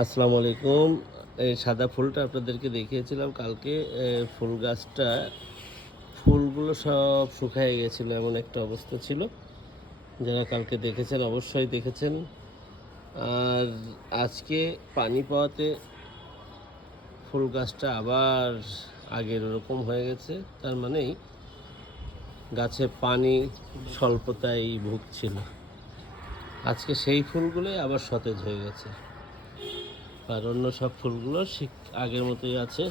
আসসালামু আলাইকুম। এই সাদা ফুলটা আপনাদেরকে দেখিয়েছিলাম কালকে। ফুল গাছটা ফুলগুলো সব শুকায় গেছিলো, এমন একটা অবস্থা ছিল। যারা কালকে দেখেছেন অবশ্যই দেখেছেন। আর আজকে পানি পাওয়াতে ফুল গাছটা আবার আগের ওরকম হয়ে গেছে। তার মানেই গাছে পানি স্বল্পতায় ভুগছিল। আজকে সেই ফুলগুলোই আবার সতেজ হয়ে গেছে, আর অন্য সব ফুলগুলো আগের মতোই আছে।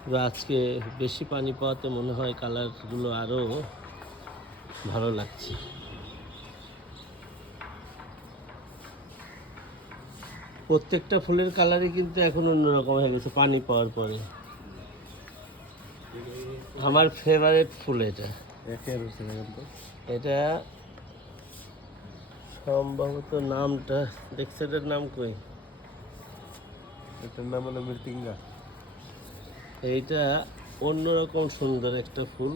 তবে আজকে বেশি পানি পাওয়াতে মনে হয় কালারগুলো আরও ভালো লাগছে। প্রত্যেকটা ফুলের কালারই কিন্তু এখন অন্যরকম হয়ে গেছে পানি পাওয়ার পরে। আমার ফেভারিট ফুল এটা। এটা সম্ভবত নামটা দেখছে, এটার নাম কই? এটার নাম হলো মৃত্তিঙ্গা। এইটা অন্যরকম সুন্দর একটা ফুল,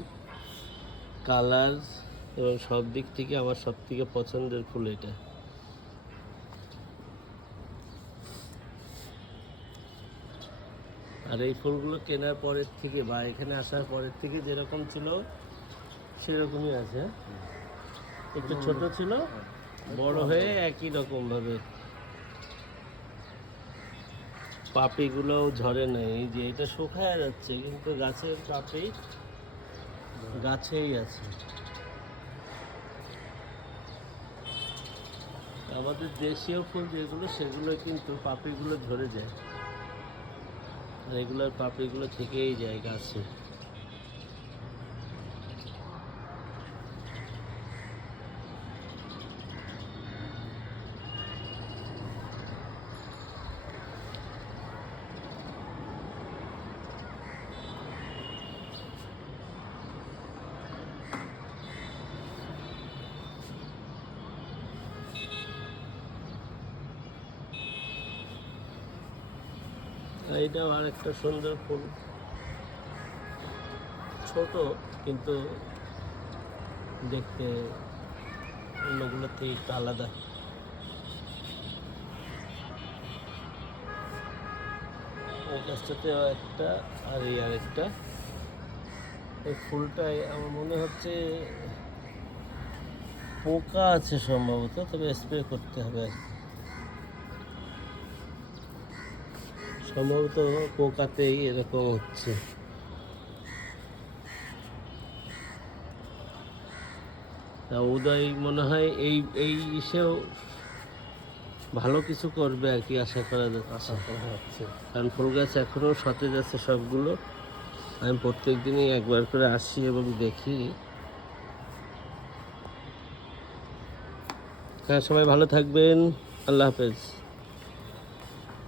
কালার এবং সব দিক থেকে আমার সব থেকে পছন্দের ফুল এটা। আর এই ফুলগুলো কেনার পরের থেকে বা এখানে আসার পরের থেকে যেরকম ছিল সেরকমই আছে। একটু ছোট ছিল, বড় হয়ে একই রকমভাবে। পাপড়িগুলোও ঝরে নাই, এই যে এটা শুকায় যাচ্ছে কিন্তু গাছের পাপড়ি গাছেই আছে। আমাদের দেশীয় ফুল যেগুলো সেগুলো কিন্তু পাপড়িগুলো ঝরে যায়, আর এগুলোর পাপড়িগুলো থেকেই যায় গাছে। এইটাও আর একটা সুন্দর ফুল, ছোট কিন্তু দেখতে অন্যগুলোর থেকে একটু আলাদা। এই গাছটাতেও একটা, আর এই আরেকটা। এই ফুলটায় আমার মনে হচ্ছে পোকা আছে সম্ভবত, তবে স্প্রে করতে হবে আর কি। সম্ভবত পোকাতেই এরকম হচ্ছে। তা উদয় মনে হয় এই এই ইসেও ভালো কিছু করবে আর কি, আশা করা যাচ্ছে। কারণ ফুল গাছ এখনও সতেজ আছে সবগুলো। আমি প্রত্যেক দিনই একবার করে আসি এবং দেখি। হ্যাঁ, সবাই ভালো থাকবেন। আল্লাহ হাফেজ।